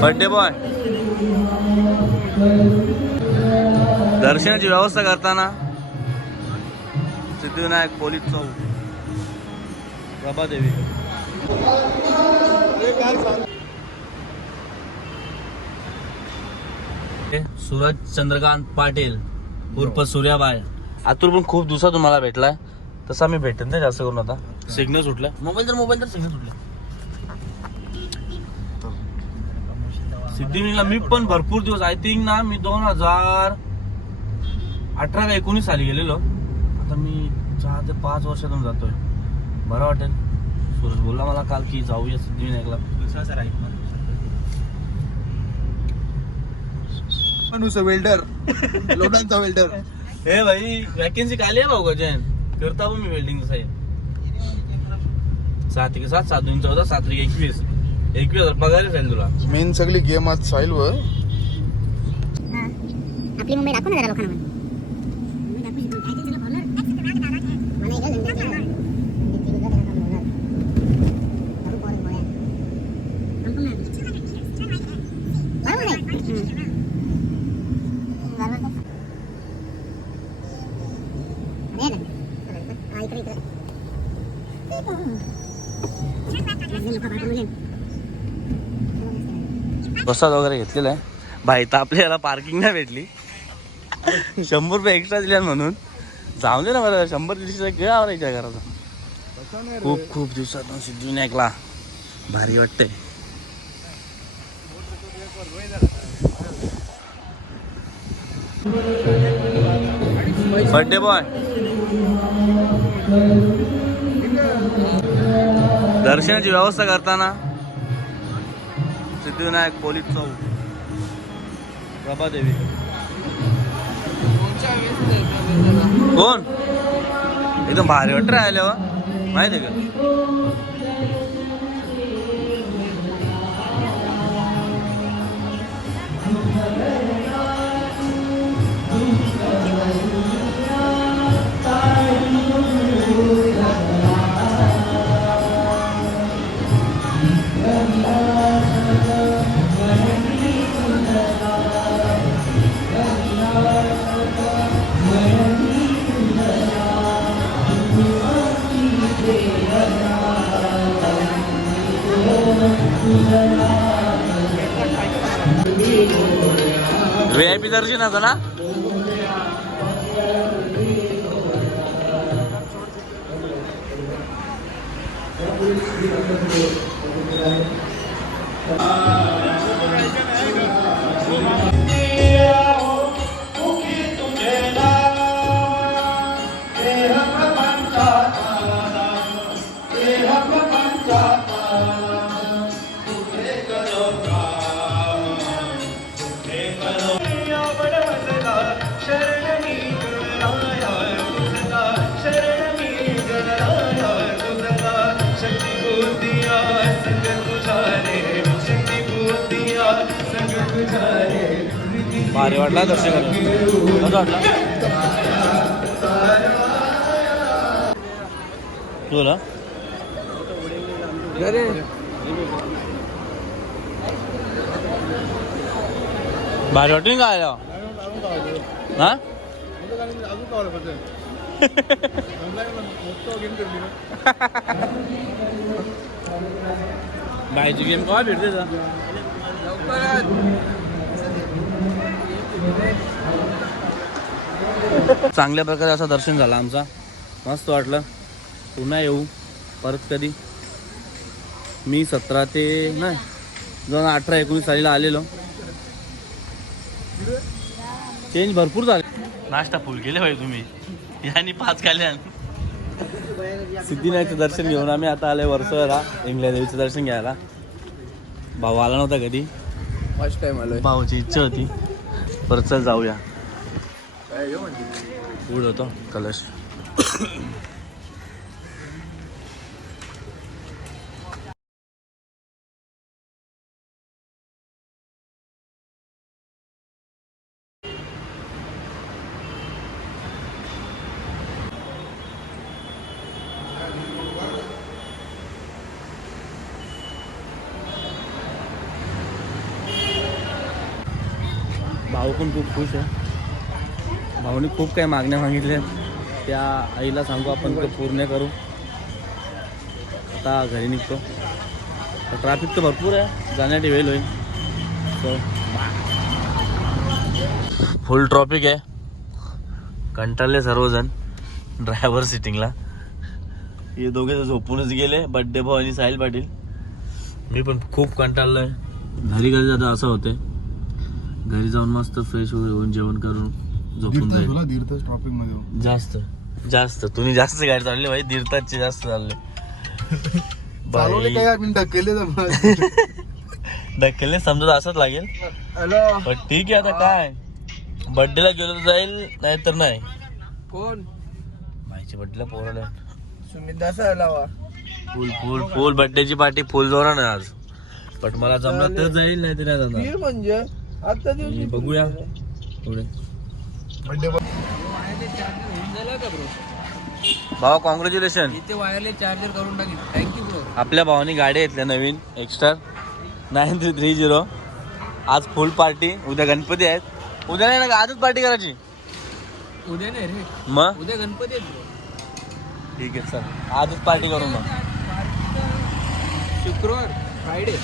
Birthday boy दर्शनाची व्यवस्था करताना सिद्धिविनायक पोलीस चौक प्रभादेवी सूरज चंद्रकांत पाटील उर्फ सूर्याबाई. आतूर पण खूप दिवसात तुम्हाला भेटलाय, तसा मी भेटत नाही जास्त करून. आता सिग्नल सुटलं मोबाईल तर सिग्नल सुटलं. सिद्धिविनायकला मी पण भरपूर दिवस, आय थिंक ना मी 2018 का 19 साली गेलेलो. आता मी 4 ते 5 वर्षातून जातोय. बरं वाटेल. सूरज बोलला मला काल की जाऊया सिद्धिविनायकला. Welder लोणांचा welder. हे भाई वॅकेन्सी खाली आहे भाऊ गजन, करता मी वेल्डिंग साहेब. 7 के 7 7 2 14 7 21 21 पगार आहे तुला. मेन सगळी गेम आज साईल वर आपली मुंबई दाखव ना जरा लोकांना. प्रसाद वगैरे घेतलेला आहे भाई. तर आपल्याला पार्किंग नाही भेटली, 100 रुपये एक्स्ट्रा दिल्या म्हणून. जाऊ दे ना बरं, 100 दिवसाचा खेळ आवरायच्या घराचा. खूप दिवसातून सिद्धिविनायकला भारी वाटते. बर्थडे बॉय दर्शनाची व्यवस्था करताना सिद्धिविनायक पोलीस चौक प्रभादेवी. कोण एकदम भारी वाटत राहिल्यावर माहिती आहे का. VIP दर्शन होतं ना. भारी वाटला दर्शन करून. कसं वाटलं तुला. भारी वाटून काय आलं हा. बायची गेम केव्हा भेटते का. चांगल्या प्रकारे असं दर्शन झालं आमचा. मस्त वाटलं. पुन्हा येऊ परत कधी. मी 17 ते नाही 2018 19 सालीला आलेलो. चेंज भरपूर झाले. नाश्ता फुल केले भाई तुम्ही यांनी 5 खाल्ल्या. सिद्धिविनायकचं दर्शन घेऊन आम्ही आता आले वर्सोला इंगल्या देवीचं दर्शन घ्यायला. भाऊ आला नव्हता कधी, फर्स्ट टाइम आलोय. भाऊची इच्छा होती. परत चल जाऊया. पुढं होतो कलश. भाऊ पण खूप खुश आहे. भाऊने खूप काही मागण्या मागितल्या, त्या आईला सांगू आपण ते पूर्ण करू. आता घरी निघतो. ट्रॅफिक तर भरपूर आहे, जाण्यासाठी वेळ होईल. सो फुल ट्रॉफिक आहे. कंटाळले सर्वजण ड्रायव्हर सिटिंगला. हे दोघे तर झोपूनच गेले, बड्डे भाऊ आणि साहिल पाटील. मी पण खूप कंटाळलोय. घरी जाता असं होते. घरी जाऊन मस्त फ्रेश वगैरे होऊन जेवण करून झोपून जाईल. दीड तास ट्रॉफिक मध्ये जास्त तुम्ही जास्त गाडी चालली भाई, दीड तासचे जास्त चालले. चालवले काय आम्ही ढकलले ढकलले समजत असंच लागेल. पण ठीक आहे, आता काय बर्थडेला गेलो तर जाईल, नाही तर नाही. कोण भाईच्या बर्थडेला पोराला सुमित लावा फुल फुल फुल बर्थडेची पार्टी फुल जोरानं आहे आज. पण मला जमलं तर जाईल, नाही तर नाही जाणार. म्हणजे आता बघूया पुढे. भावा कॉंग्रॅच्युलेशन. इथे वायरलेस चार्जर करून टाकी. Thank you bro. आपल्या भावानी गाडी घेतल्या नवीन एक्स्ट्रा 9330. आज फुल पार्टी. उद्या गणपती आहेत. उद्या नाही ना, आजच पार्टी करायची. उद्या नाही रे, मग उद्या गणपती आहेत ब्रो. ठीक आहे, चल आजच पार्टी करू मग. शुक्रवार फ्रायडे